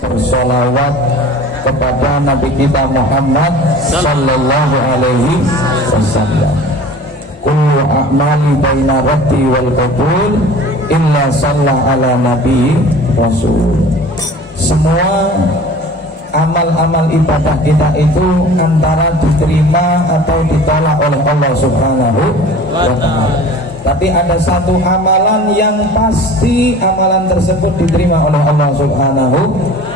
bersolawat kepada Nabi kita Muhammad sallallahu alaihi wasallam. Kullu a'mali baina raddi wal qabul illa shalla ala nabi rasul. Semua amal-amal ibadah kita itu antara diterima atau ditolak oleh Allah Subhanahu wa ta'ala. Tapi ada satu amalan yang pasti amalan tersebut diterima oleh Allah Subhanahu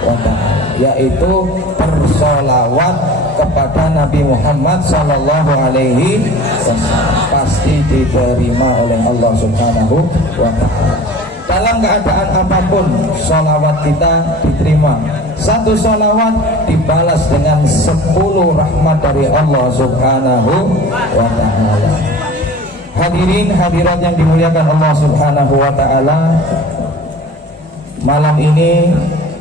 wa ta'ala, yaitu bersolawat kepada Nabi Muhammad sallallahu alaihi wasallam. Pasti diterima oleh Allah Subhanahu wa ta'ala. Dalam keadaan apapun solawat kita diterima. Satu solawat dibalas dengan 10 rahmat dari Allah Subhanahu wa ta'ala. Hadirin hadirat yang dimuliakan Allah Subhanahu wa ta'ala, malam ini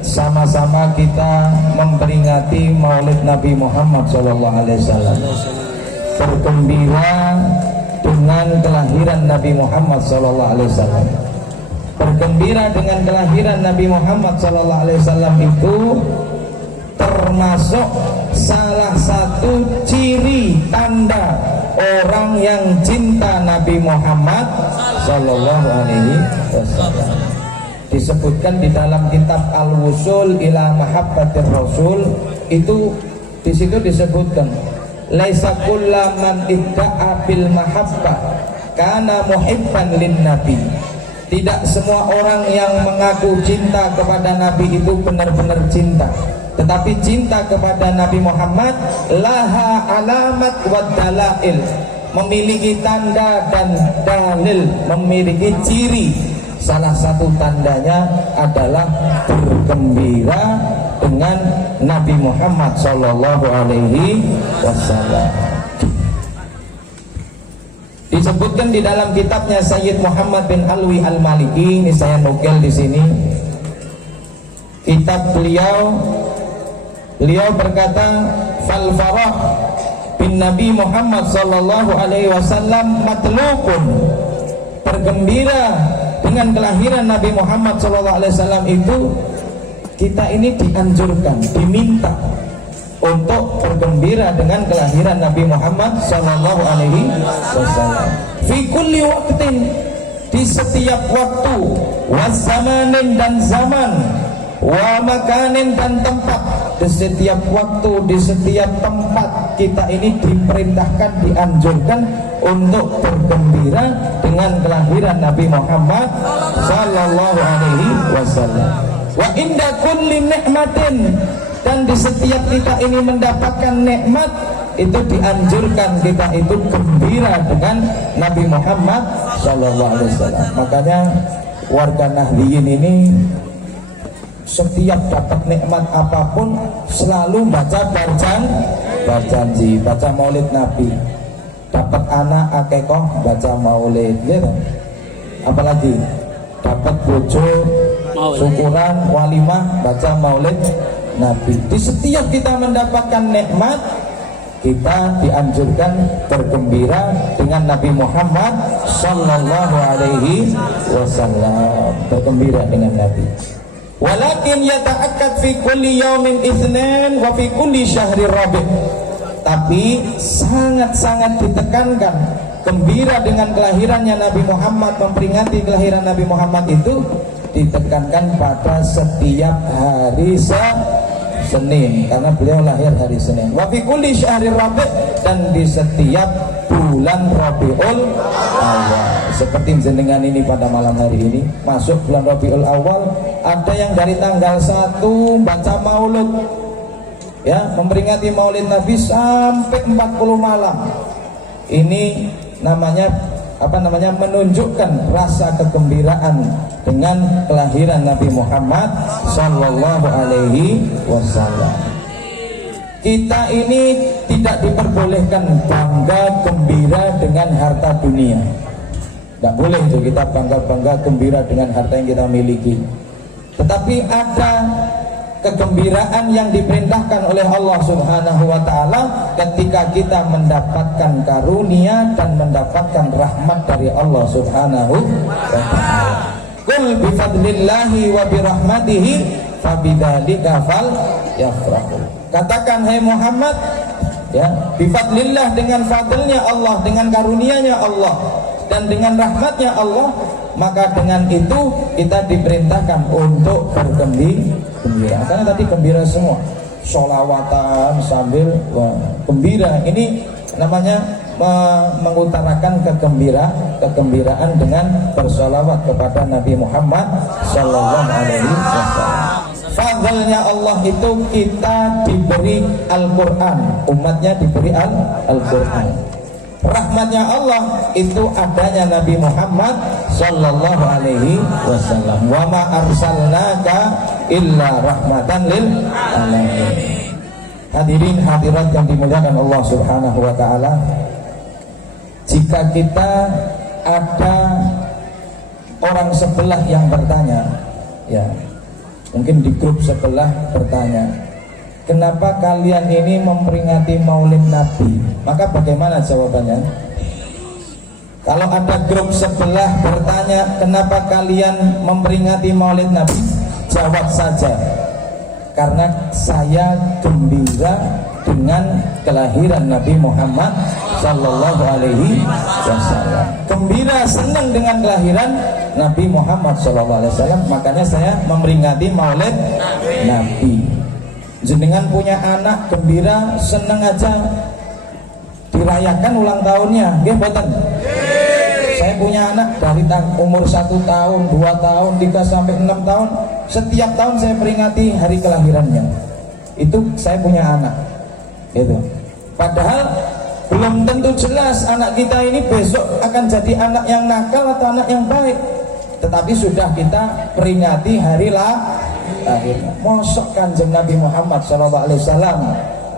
sama-sama kita memperingati Maulid Nabi Muhammad sallallahu alaihi wasallam. Bergembira dengan kelahiran Nabi Muhammad sallallahu alaihi wasallam. Bergembira dengan kelahiran Nabi Muhammad sallallahu alaihi wasallam itu termasuk salah satu ciri tanda orang yang cinta Nabi Muhammad sallallahu alaihi wasallam. Disebutkan di dalam kitab Al-Wusul ila Mahabbatir Rasul, itu di situ disebutkan laisa kullaman idda'a bil mahabbah kana muhibban lin nabi. Tidak semua orang yang mengaku cinta kepada Nabi itu benar-benar cinta, tetapi cinta kepada Nabi Muhammad laha alamat wa dalail, memiliki tanda dan dalil, memiliki ciri. Salah satu tandanya adalah bergembira dengan Nabi Muhammad sallallahu alaihi wasallam. Disebutkan di dalam kitabnya Sayyid Muhammad bin Alwi Al-Maliki, ini saya nukil di sini. Kitab beliau berkata, "Fal farah bin Nabi Muhammad sallallahu alaihi wasallam matlukun." Bergembira dengan kelahiran Nabi Muhammad sallallahu alaihi wasallam itu kita ini dianjurkan, diminta untuk bergembira dengan kelahiran Nabi Muhammad sallallahu alaihi wasallam. Fi kulli waqtin, di setiap waktu, wa zamanin dan zaman, wa makanin dan tempat. Di setiap waktu, di setiap tempat kita ini diperintahkan, dianjurkan untuk bergembira dengan kelahiran Nabi Muhammad sallallahu alaihi wasallam. Wa inda kulli ni'matin, dan di setiap kita ini mendapatkan nikmat, itu dianjurkan kita itu gembira dengan Nabi Muhammad sallallahu alaihi wasallam. Makanya warga Nahdliyin ini setiap dapat nikmat apapun selalu baca berjanji, baca maulid Nabi. Dapat anak akikoh baca maulid, gitu. Apalagi dapat bojo syukuran walimah baca maulid Nabi. Di setiap kita mendapatkan nikmat, kita dianjurkan bergembira dengan Nabi Muhammad sallallahu alaihi wasallam, bergembira dengan Nabi. Walakin yata'akkad fi kulli yaumin itsnain wa fi kulli syahri rabi'. Tapi sangat-sangat ditekankan gembira dengan kelahirannya Nabi Muhammad, memperingati kelahiran Nabi Muhammad itu ditekankan pada setiap hari Senin, karena beliau lahir hari Senin. Wa fi kulli syahri rabi', dan di setiap bulan Rabiul Awal. Seperti jenengan ini pada malam hari ini masuk bulan Rabiul Awal, ada yang dari tanggal 1 baca maulud, ya, memperingati maulid Nabi sampai 40 malam. Ini namanya menunjukkan rasa kegembiraan dengan kelahiran Nabi Muhammad sallallahu alaihi wasallam. Kita ini tidak diperbolehkan bangga gembira dengan harta dunia. Tidak boleh itu kita bangga gembira dengan harta yang kita miliki. Tetapi ada kegembiraan yang diperintahkan oleh Allah Subhanahu wa ta'ala ketika kita mendapatkan karunia dan mendapatkan rahmat dari Allah Subhanahu wa ta'ala. Qul bifadlillahi wa birahmatihi fabidzalika falyafrahu. Katakan hai Muhammad, ya, bifadlillah, dengan fadlnya Allah, dengan karunia-Nya Allah, dan dengan rahmatnya Allah, maka dengan itu kita diperintahkan untuk bergembira. Karena tadi gembira semua, sholawatan sambil gembira. Ini namanya mengutarakan kegembiraan dengan bersolawat kepada Nabi Muhammad Sallallahu Alaihi Wasallam. Fadlnya Allah itu kita diberi Al-Quran, umatnya diberi Al-Quran. Rahmatnya Allah itu adanya Nabi Muhammad Sallallahu Alaihi Wasallam. Wa ma arsalnaka illa rahmatan lil alamin. Hadirin hadirat yang dimuliakan Allah Subhanahu wa taala, jika kita ada orang sebelah yang bertanya, ya, mungkin di grup sebelah bertanya, kenapa kalian ini memperingati Maulid Nabi? Maka bagaimana jawabannya? Kalau ada grup sebelah bertanya, kenapa kalian memperingati Maulid Nabi? Jawab saja, karena saya gembira dengan kelahiran Nabi Muhammad Sallallahu Alaihi Wasallam. Gembira, senang dengan kelahiran Nabi Muhammad Sallallahu Alaihi Wasallam. Makanya saya memperingati Maulid Nabi. Jenengan punya anak gembira, senang aja dirayakan ulang tahunnya, nggih mboten? Saya punya anak dari umur 1 tahun, 2 tahun, 3 sampai 6 tahun, setiap tahun saya peringati hari kelahirannya. Itu saya punya anak, gitu. Padahal belum tentu jelas anak kita ini besok akan jadi anak yang nakal atau anak yang baik, tetapi sudah kita peringati hari lahirnya. Mosok Kanjeng Nabi Muhammad SAW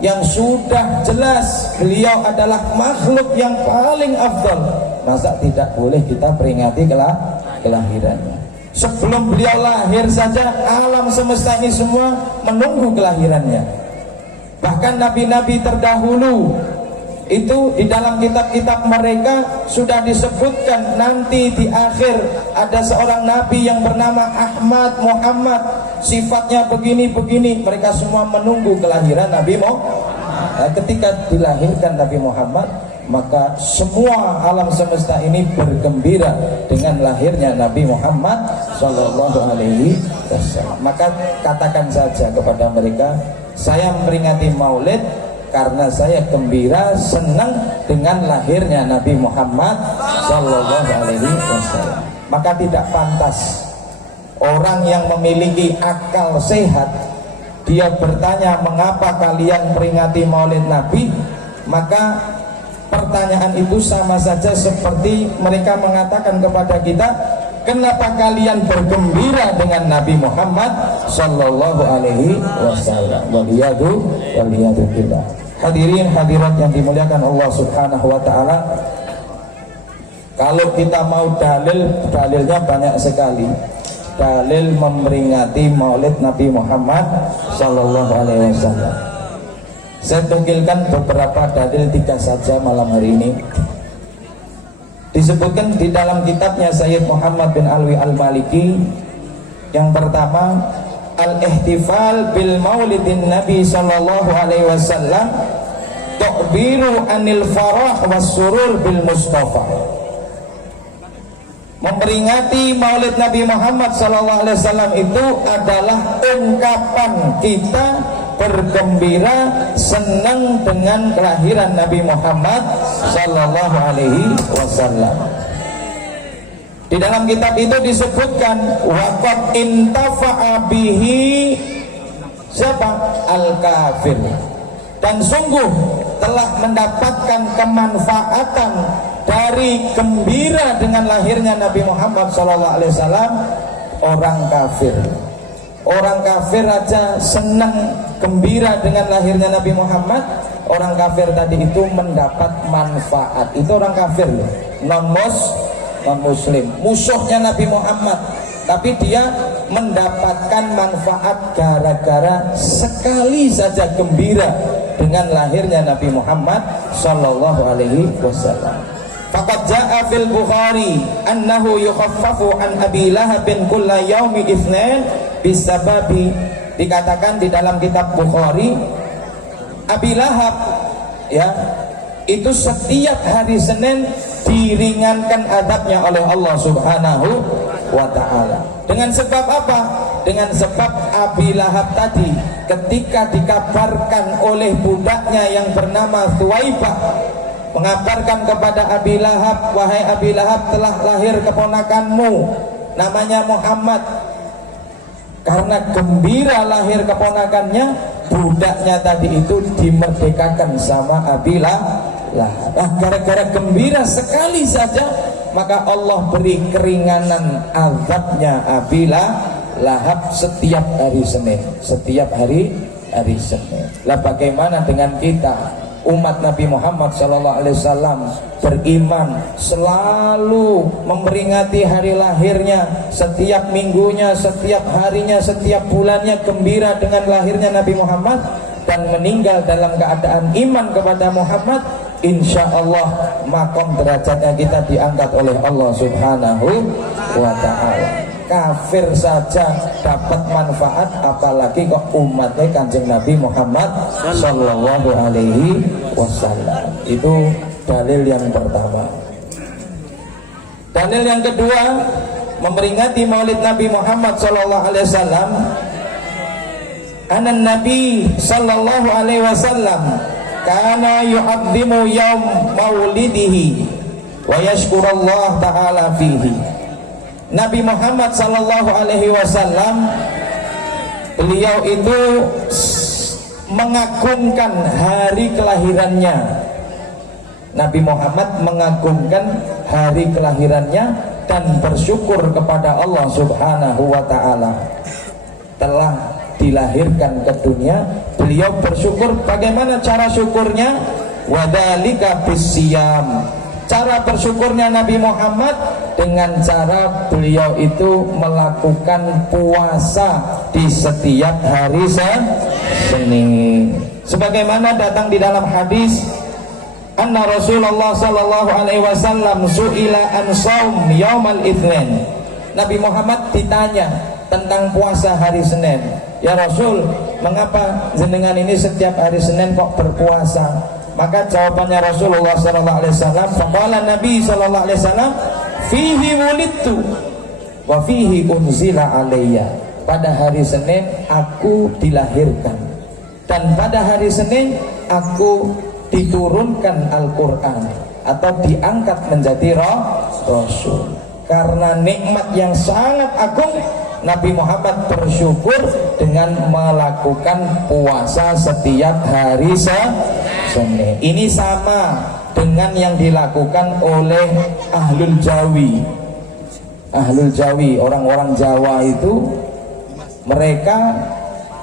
yang sudah jelas beliau adalah makhluk yang paling afdal, masa tidak boleh kita peringati kelahirannya? Sebelum beliau lahir saja alam semesta ini semua menunggu kelahirannya. Bahkan nabi-nabi terdahulu itu di dalam kitab-kitab mereka sudah disebutkan nanti di akhir ada seorang nabi yang bernama Ahmad Muhammad, sifatnya begini-begini. Mereka semua menunggu kelahiran Nabi Muhammad. Nah, ketika dilahirkan Nabi Muhammad, maka semua alam semesta ini bergembira dengan lahirnya Nabi Muhammad Sallallahu Alaihi Wasallam. Maka katakan saja kepada mereka, saya memperingati Maulid karena saya gembira, senang dengan lahirnya Nabi Muhammad Sallallahu Alaihi Wasallam. Maka tidak pantas orang yang memiliki akal sehat dia bertanya, mengapa kalian peringati Maulid Nabi? Maka pertanyaan itu sama saja seperti mereka mengatakan kepada kita, kenapa kalian bergembira dengan Nabi Muhammad Sallallahu Alaihi Wasallam? Waliyadu billah. Hadirin hadirat yang dimuliakan Allah Subhanahu Wa Taala, kalau kita mau dalilnya banyak sekali. Dalil memperingati Maulid Nabi Muhammad Sallallahu Alaihi Wasallam. Saya tunjukkan beberapa dalil, 3 saja malam hari ini. Disebutkan di dalam kitabnya Sayyid Muhammad bin Alwi Al-Maliki. Yang pertama, al-ihtifal bil maulidin Nabi Sallallahu Alaihi Wasallam tu'biru anil farah was surur bil Mustafa. Memperingati Maulid Nabi Muhammad SAW itu adalah ungkapan kita bergembira, senang dengan kelahiran Nabi Muhammad SAW. Di dalam kitab itu disebutkan waqad intafa'a bihi siapa? Al-kafir. Dan sungguh telah mendapatkan kemanfaatan dari gembira dengan lahirnya Nabi Muhammad SAW orang kafir. Orang kafir aja senang gembira dengan lahirnya Nabi Muhammad. Orang kafir tadi itu mendapat manfaat. Itu orang kafir loh, non muslim, musuhnya Nabi Muhammad, tapi dia mendapatkan manfaat gara-gara sekali saja gembira dengan lahirnya Nabi Muhammad Sallallahu Alaihi Wasallam. Faqad jaa fil Bukhari annahu yukhaffafu an Abi Lahab kulla yaumi itsnain bisababi, dikatakan di dalam kitab Bukhari, Abi Lahab ya itu setiap hari Senin diringankan azabnya oleh Allah Subhanahu wa ta'ala. Dengan sebab apa? Dengan sebab Abi Lahab tadi ketika dikabarkan oleh budaknya yang bernama Thuwaibah, mengabarkan kepada Abi Lahab, wahai Abi Lahab, telah lahir keponakanmu namanya Muhammad. Karena gembira lahir keponakannya, budaknya tadi itu dimerdekakan sama Abi Lahab. Nah, gara-gara gembira sekali saja, maka Allah beri keringanan azabnya Abi Lahab setiap hari Senin, setiap hari Senin. Lah bagaimana dengan kita umat Nabi Muhammad SAW beriman, selalu memperingati hari lahirnya, setiap minggunya, setiap harinya, setiap bulannya gembira dengan lahirnya Nabi Muhammad, dan meninggal dalam keadaan iman kepada Muhammad, insya Allah makom derajatnya kita diangkat oleh Allah Subhanahu wa ta'ala. Kafir saja dapat manfaat, apalagi kok umatnya Kanjeng Nabi Muhammad sallallahu alaihi wasallam. Itu dalil yang pertama. Dalil yang kedua, memperingati Maulid Nabi Muhammad sallallahu alaihi wasallam. Karena Nabi sallallahu alaihi wasallam kana yu'azzimu yaum maulidihi wa yashkurullah ta'ala fihi. Nabi Muhammad sallallahu alaihi wasallam beliau itu mengagungkan hari kelahirannya. Nabi Muhammad mengagungkan hari kelahirannya dan bersyukur kepada Allah Subhanahu wa ta'ala telah dilahirkan ke dunia. Beliau bersyukur. Bagaimana cara syukurnya? Wadzalika bisiyam. Cara bersyukurnya Nabi Muhammad dengan cara beliau itu melakukan puasa di setiap hari Senin. Sebagaimana datang di dalam hadis, anna Rasulullah sallallahu alaihi wasallam su'ila an shaum yaumal itsnin. Nabi Muhammad ditanya tentang puasa hari Senin. Ya Rasul, mengapa jenengan ini setiap hari Senin kok berpuasa? Maka jawabannya Rasulullah sallallahu alaihi wasallam, faqala Nabi sallallahu alaihi wasallam, fihi wulidtu wa fihi unzila alayya. Pada hari Senin aku dilahirkan, dan pada hari Senin aku diturunkan Al-Qur'an atau diangkat menjadi Rasul. Karena nikmat yang sangat agung, Nabi Muhammad bersyukur dengan melakukan puasa setiap hari Senin. Ini sama dengan yang dilakukan oleh Ahlul Jawi. Ahlul Jawi, orang-orang Jawa itu, mereka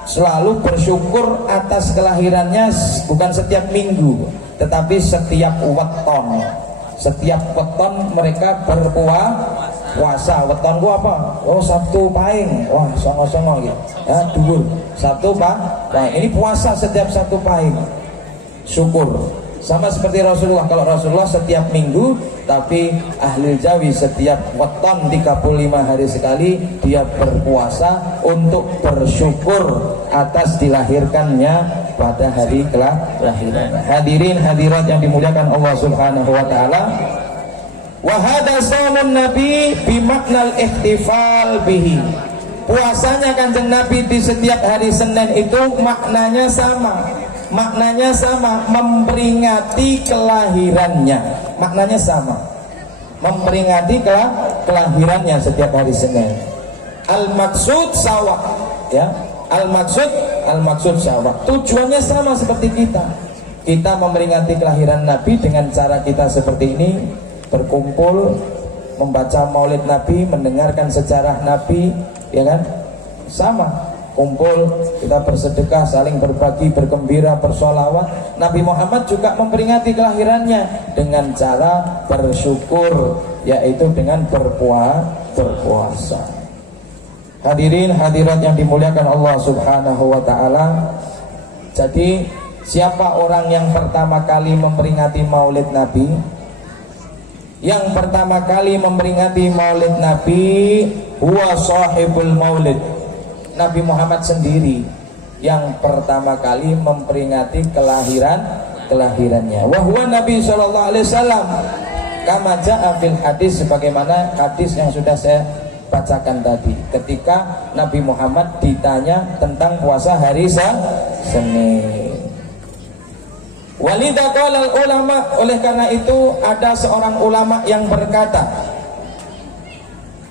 selalu bersyukur atas kelahirannya bukan setiap minggu, tetapi setiap weton. Setiap weton mereka berpuasa. Weton gua apa? Oh, Sabtu Pahing. Wah, songo-songo gitu. Ya, dhuwur. Sabtu Pahing. Ini puasa setiap Sabtu Pahing. Syukur. Sama seperti Rasulullah. Kalau Rasulullah setiap minggu, tapi ahli Jawi setiap weton 35 hari sekali dia berpuasa untuk bersyukur atas dilahirkannya pada hari kelahiran. Hadirin hadirat yang dimuliakan Allah Subhanahu wa taala. Wa hadza shaumun nabi bi maknal ihtifal bihi. Puasanya Kanjeng Nabi di setiap hari Senin itu maknanya sama. Maknanya sama, memperingati kelahirannya. Maknanya sama, memperingati kelahirannya setiap hari Senin. Al-maksud sawa, ya. Al-maksud sawa. Tujuannya sama seperti kita. Kita memperingati kelahiran Nabi dengan cara kita seperti ini, berkumpul, membaca Maulid Nabi, mendengarkan sejarah Nabi, ya kan? Sama. Kumpul, kita bersedekah, saling berbagi, bergembira, bersolawat. Nabi Muhammad juga memperingati kelahirannya dengan cara bersyukur, yaitu dengan berpuasa. Hadirin hadirat yang dimuliakan Allah Subhanahu wa ta'ala. Jadi siapa orang yang pertama kali memperingati Maulid Nabi? Yang pertama kali memperingati Maulid Nabi huwa sahibul maulid, Nabi Muhammad sendiri yang pertama kali memperingati kelahirannya. Wa huwa Nabi sallallahu alaihi wasallam kama jaa fil hadis, sebagaimana hadis yang sudah saya bacakan tadi ketika Nabi Muhammad ditanya tentang puasa hari Senin. Walidha qala ulama, oleh karena itu ada seorang ulama yang berkata,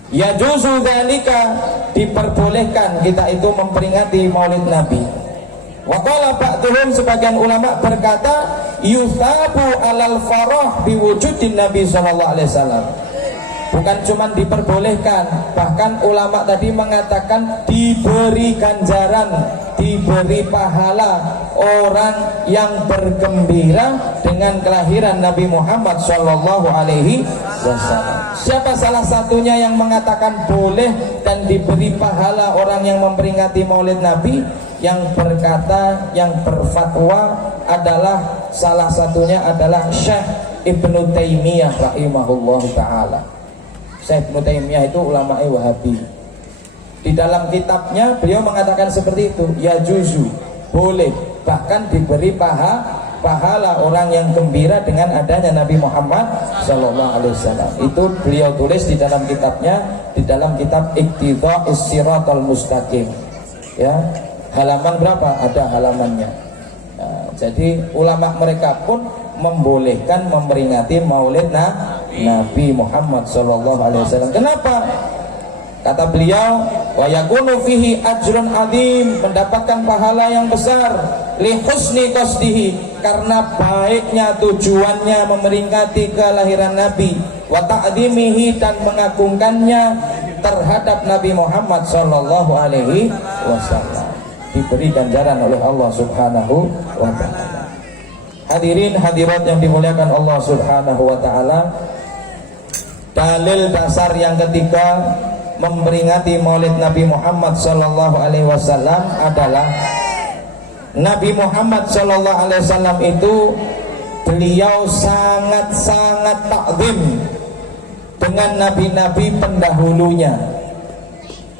yajuzu dzalika, diperbolehkan kita itu memperingati Maulid Nabi. Wa qala ba'dhum, sebagian ulama berkata, yusabu alal farah biwujudin Nabi sallallahu alaihi wasallam. Bukan cuma diperbolehkan, bahkan ulama tadi mengatakan diberi ganjaran, diberi pahala orang yang bergembira dengan kelahiran Nabi Muhammad sallallahu alaihi wasallam. Siapa salah satunya yang mengatakan boleh dan diberi pahala orang yang memperingati Maulid Nabi? Yang berkata, yang berfatwa adalah salah satunya adalah Syekh Ibnu Taimiyah rahimahullahu taala. Syekh Ibnu Taimiyah itu ulama Wahabi. Di dalam kitabnya beliau mengatakan seperti itu, ya juzu, boleh, bahkan diberi pahala orang yang gembira dengan adanya Nabi Muhammad sallallahu alaihi wasallam. Itu beliau tulis di dalam kitabnya, di dalam kitab Iqtida'us Siratal Mustaqim. Ya, halaman berapa? Ada halamannya. Nah, jadi ulama mereka pun membolehkan memperingati Maulid Nabi Muhammad sallallahu alaihi wasallam. Kenapa? Kata beliau, wa yakunu fihi ajrun adzim, mendapatkan pahala yang besar, li husni qasdihi, karena baiknya tujuannya memperingati kelahiran Nabi, wa ta'dimihi, dan mengagungkannya terhadap Nabi Muhammad sallallahu alaihi wasallam. Diberi ganjaran oleh Allah Subhanahu wa taala. Hadirin hadirat yang dimuliakan Allah Subhanahu wa taala, dalil dasar yang ketiga memperingati Maulid Nabi Muhammad sallallahu alaihi wasallam adalah Nabi Muhammad sallallahu alaihi wasallam itu beliau sangat-sangat takzim dengan nabi-nabi pendahulunya.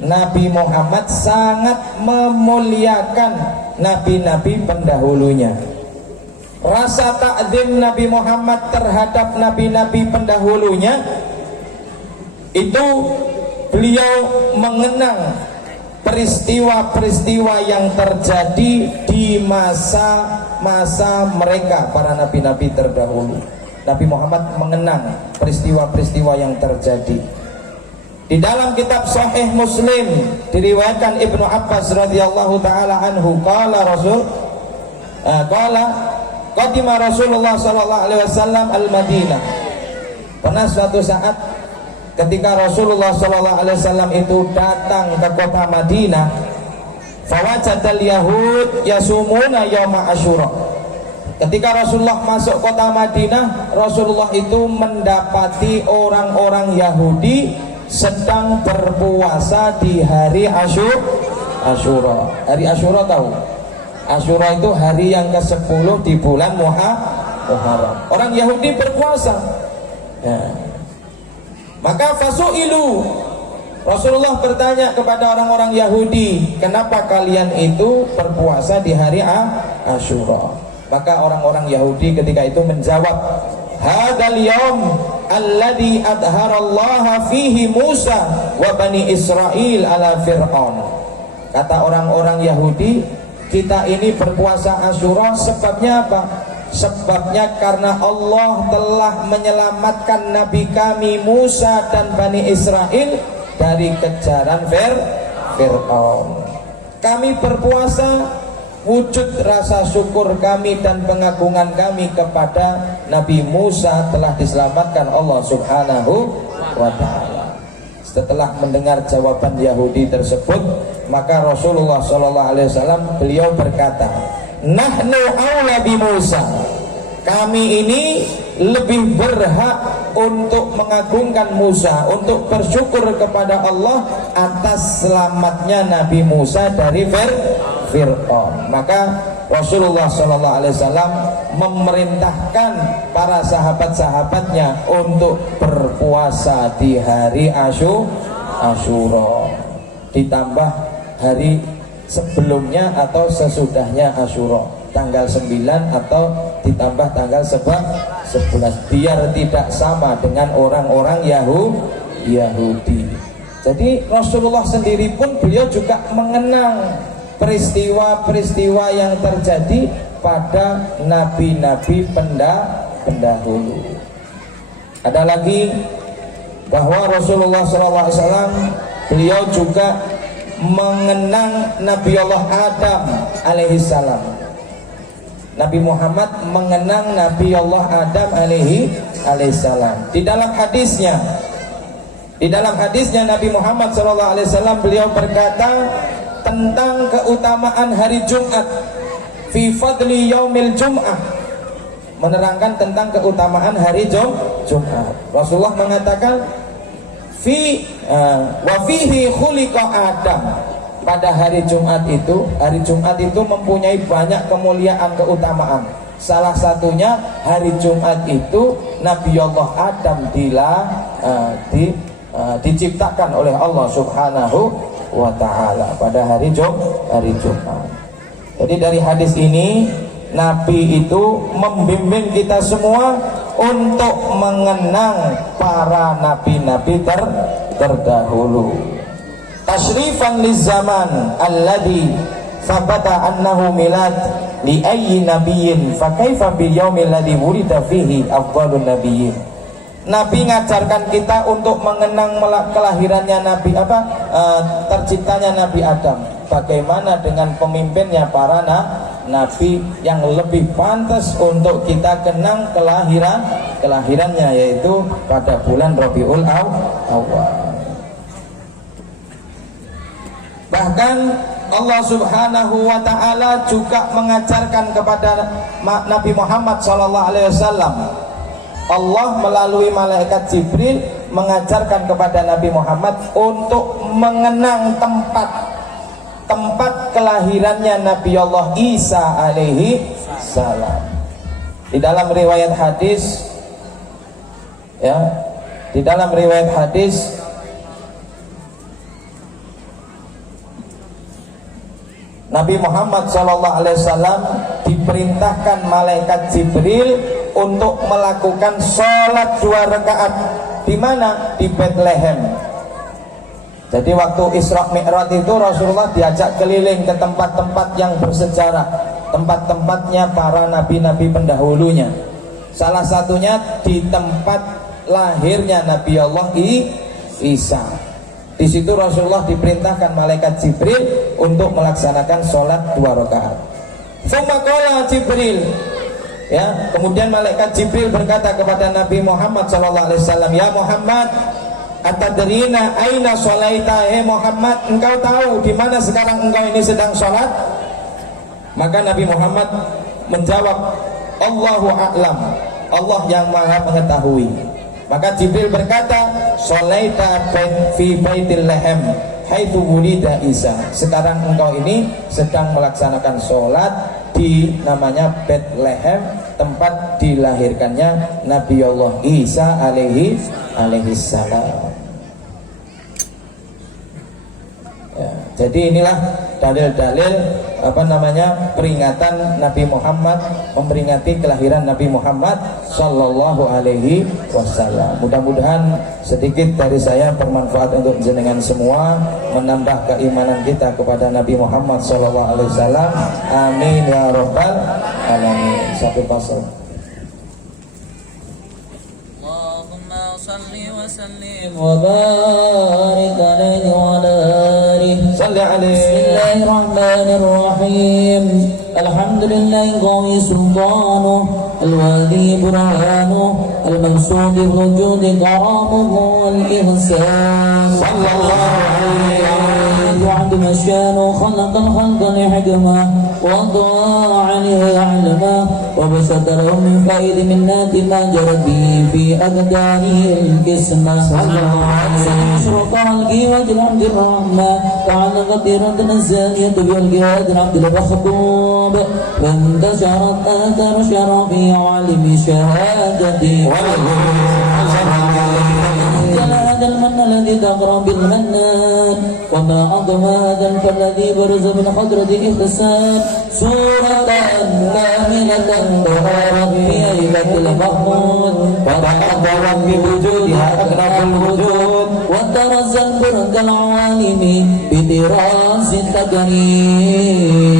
Nabi Muhammad sangat memuliakan nabi-nabi pendahulunya. Rasa takzim Nabi Muhammad terhadap nabi-nabi pendahulunya itu beliau mengenang peristiwa-peristiwa yang terjadi di masa-masa mereka, para nabi-nabi terdahulu. Nabi Muhammad mengenang peristiwa-peristiwa yang terjadi. Di dalam kitab Sahih Muslim diriwayatkan Ibnu Abbas radhiyallahu taala anhu, qala qadima Rasulullah sallallahu alaihi wasallam al-Madinah. Pernah suatu saat ketika Rasulullah sallallahu alaihi wasallam itu datang ke kota Madinah, fawajadal yahud yasumuna yauma Asyura. Ketika Rasulullah masuk kota Madinah, Rasulullah itu mendapati orang-orang Yahudi sedang berpuasa di hari Asyura. Hari Asyura tahu? Asyura itu hari yang ke-10 di bulan Muharram. Orang Yahudi berpuasa. Ya. Maka fasu'ilu, Rasulullah bertanya kepada orang-orang Yahudi, kenapa kalian itu berpuasa di hari Asyura? Maka orang-orang Yahudi ketika itu menjawab, hadzal yaum alladzi adharallaha fihi Musa wa bani Israil ala Fir'aun. Kata orang-orang Yahudi, kita ini berpuasa Asyura sebabnya apa? Sebabnya karena Allah telah menyelamatkan Nabi kami Musa dan Bani Israel dari kejaran Fir'aun. Kami berpuasa wujud rasa syukur kami dan pengagungan kami kepada Nabi Musa telah diselamatkan Allah Subhanahu wa ta'ala. Setelah mendengar jawaban Yahudi tersebut, maka Rasulullah SAW beliau berkata, nahnu aula bi Musa, kami ini lebih berhak untuk mengagungkan Musa, untuk bersyukur kepada Allah atas selamatnya Nabi Musa dari Fir'aun. Maka Rasulullah SAW memerintahkan para sahabat-sahabatnya untuk berpuasa di hari Asyura. Ditambah hari sebelumnya atau sesudahnya Asyura, tanggal 9 atau ditambah tanggal 11, biar tidak sama dengan orang-orang Yahudi. Jadi Rasulullah sendiri pun beliau juga mengenang peristiwa-peristiwa yang terjadi pada nabi-nabi pendahulu. Ada lagi bahwa Rasulullah SAW beliau juga mengenang Nabi Allah Adam alaihissalam. Nabi Muhammad mengenang Nabi Allah Adam alaihissalam. Di dalam hadisnya Nabi Muhammad SAW beliau berkata tentang keutamaan hari Jumat, fi fadli yaumil Jum'ah, menerangkan tentang keutamaan hari Jumat. Rasulullah mengatakan wa fihi khuliqa Adam. Pada hari Jumat itu mempunyai banyak kemuliaan, keutamaan. Salah satunya hari Jumat itu Nabi Allah Adam diciptakan oleh Allah Subhanahu wa ta'ala pada hari Jumat. Jadi dari hadis ini Nabi itu membimbing kita semua untuk mengenang para nabi-nabi terdahulu. Tashrifan lizaman alladhi sabata annahu milad li ayyi nabiyyin fa kaifa bil yaumil ladzi wulida fihi afdhalun nabiyyin. Nabi ngajarkan kita untuk mengenang kelahirannya terciptanya Nabi Adam. Bagaimana dengan pemimpinnya para nabi yang lebih pantas untuk kita kenang kelahirannya, yaitu pada bulan Rabiul Awwal. Bahkan Allah Subhanahu wa ta'ala juga mengajarkan kepada Nabi Muhammad SAW. Allah melalui malaikat Jibril mengajarkan kepada Nabi Muhammad untuk mengenang tempat kelahirannya Nabi Allah Isa alaihi salam. Di dalam riwayat hadis Nabi Muhammad SAW diperintahkan malaikat Jibril untuk melakukan sholat 2 rakaat. Di mana? Di Bethlehem. Jadi waktu Isra Mi'raj itu Rasulullah diajak keliling ke tempat-tempat yang bersejarah, tempat-tempatnya para nabi-nabi pendahulunya. Salah satunya di tempat lahirnya Nabi Allah Isa. Di situ Rasulullah diperintahkan malaikat Jibril untuk melaksanakan sholat 2 rakaat. Faqala Jibril, kemudian malaikat Jibril berkata kepada Nabi Muhammad SAW, ya Muhammad, atadrina aina sholaita, Muhammad, engkau tahu di mana sekarang engkau ini sedang sholat? Maka Nabi Muhammad menjawab, Allahu a'lam, Allah yang maha mengetahui. Maka Jibril berkata, sholaita fi baitil lahem haitsu wulida Isa. Sekarang engkau ini sedang melaksanakan sholat di namanya Bethlehem, tempat dilahirkannya Nabi Allah Isa alaihi salam. Jadi inilah dalil-dalil peringatan Nabi Muhammad, memperingati kelahiran Nabi Muhammad sallallahu alaihi wasallam. Mudah-mudahan sedikit dari saya bermanfaat untuk jenengan semua, menambah keimanan kita kepada Nabi Muhammad sallallahu alaihi wasallam. Amin ya rabbal alamin. Satu pasal. Allahumma shalli wa sallim wa barik alaihi wa ala alihi. Salli alaihi. Bismillahirrahmanirrahim. Alhamdulillahi qawi sultanuh al-wali burhanuh al-mansub bi-wujudi karamuhu wal-ihsan. Sallallahu alaihi وعد مشانه خلق الخلق لحكمه وضاع عليه علمه وبسط له من فائد منات ما جرت به في أقداره القسمة. شرط القي وجه عبد الرحمن تعالى غديرة الزانية بالجهاد عبد المخطوب فانتشرت آثار شرفي وعلم شهادتي هذا المن الذي تقرأ بالمنان وما أعظم هذا الذي برز من حضرة الإحسان سورة كاملة ظهرت في هيبة المحمود وتعظمت بوجودها أقرب الوجود وترزت برد العوالم بدراس التكريم